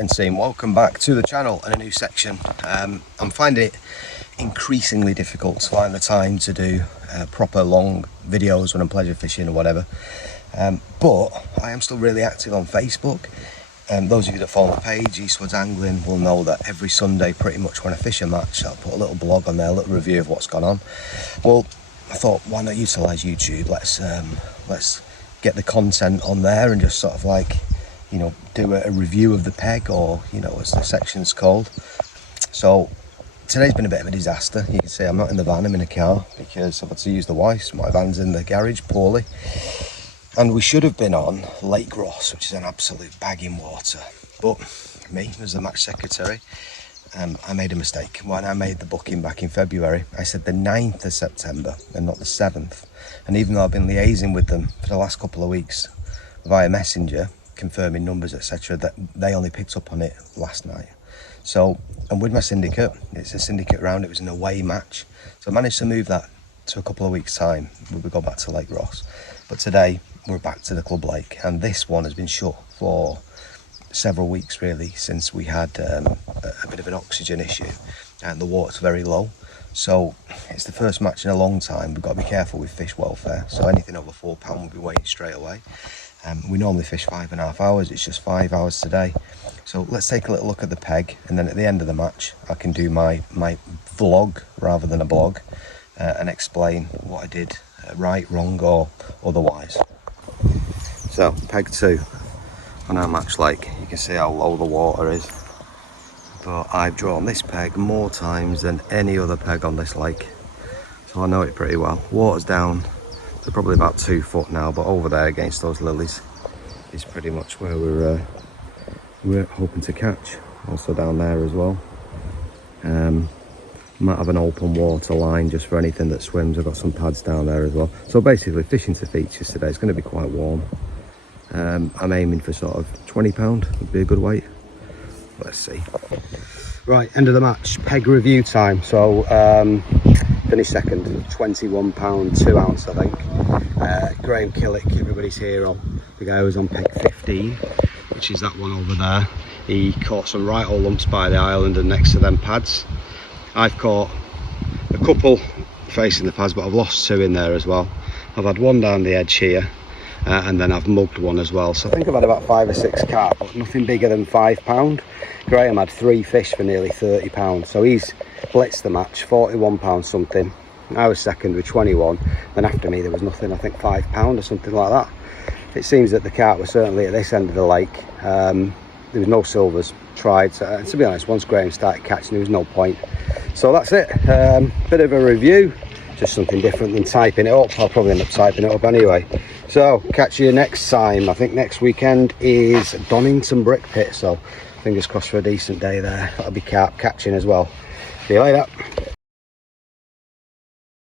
and saying welcome back to the channel and a new section. I'm finding it increasingly difficult to find the time to do proper long videos when I'm pleasure fishing or whatever, but I am still really active on Facebook. Those of you that follow the page, Eastwards Angling, will know that every Sunday pretty much when I fish a match I'll put a little blog on there, a little review of what's gone on. Well, I thought, why not utilise YouTube? Let's get the content on there and just sort of like, you know, do a review of the peg, or, you know, as the section's called. So today's been a bit of a disaster. You can see I'm not in the van, I'm in a car because I've had to use the wife's. My van's in the garage poorly. And we should have been on Lake Ross, which is an absolute bagging water. But me, as the match secretary, I made a mistake. When I made the booking back in February, I said the 9th of September and not the 7th. And even though I've been liaising with them for the last couple of weeks via Messenger, confirming numbers, etc., that they only picked up on it last night. So I'm with my syndicate. It's a syndicate round. It was an away match. So I managed to move that to a couple of weeks' time. We go back to Lake Ross. But today, we're back to the club lake. And this one has been shut for several weeks, really, since we had a bit of an oxygen issue. And the water's very low. So it's the first match in a long time. We've got to be careful with fish welfare. So anything over £4 will be weighing straight away. We normally fish 5.5 hours. It's just 5 hours today. So let's take a little look at the peg, and then at the end of the match I can do my vlog rather than a blog, and explain what I did right, wrong, or otherwise. So peg 2 on our match lake. You can see how low the water is, but I've drawn this peg more times than any other peg on this lake, so I know it pretty well. Water's down to probably about 2 foot now, but over there against those lilies is pretty much where we're hoping to catch. Also down there as well. Might have an open water line just for anything that swims. I've got some pads down there as well. So basically fishing to features today. It's going to be quite warm. I'm aiming for sort of £20 would be a good weight. Let's see. Right, end of the match, peg review time. So finished second, £21 2 ounce, I think. Graham Killick, everybody's hero, the guy who was on peg 15, which is that one over there. He caught some right old lumps by the island and next to them pads. I've caught a couple facing the pads, but I've lost 2 in there as well. I've had one down the edge here, and then I've mugged one as well. So I think I've had about 5 or 6 carp, but nothing bigger than £5. Graham had 3 fish for nearly £30, so he's blitzed the match, £41 something. I was second with 21, then after me there was nothing, I think £5 or something like that. It seems that the carp was certainly at this end of the lake. There was no silvers tried, so, to be honest, once Graham started catching there was no point. So that's it, bit of a review, just something different than typing it up. I'll probably end up typing it up anyway. So catch you next time. I think next weekend is Donington Brick Pit, so fingers crossed for a decent day there. That'll be carp catching as well. See you later.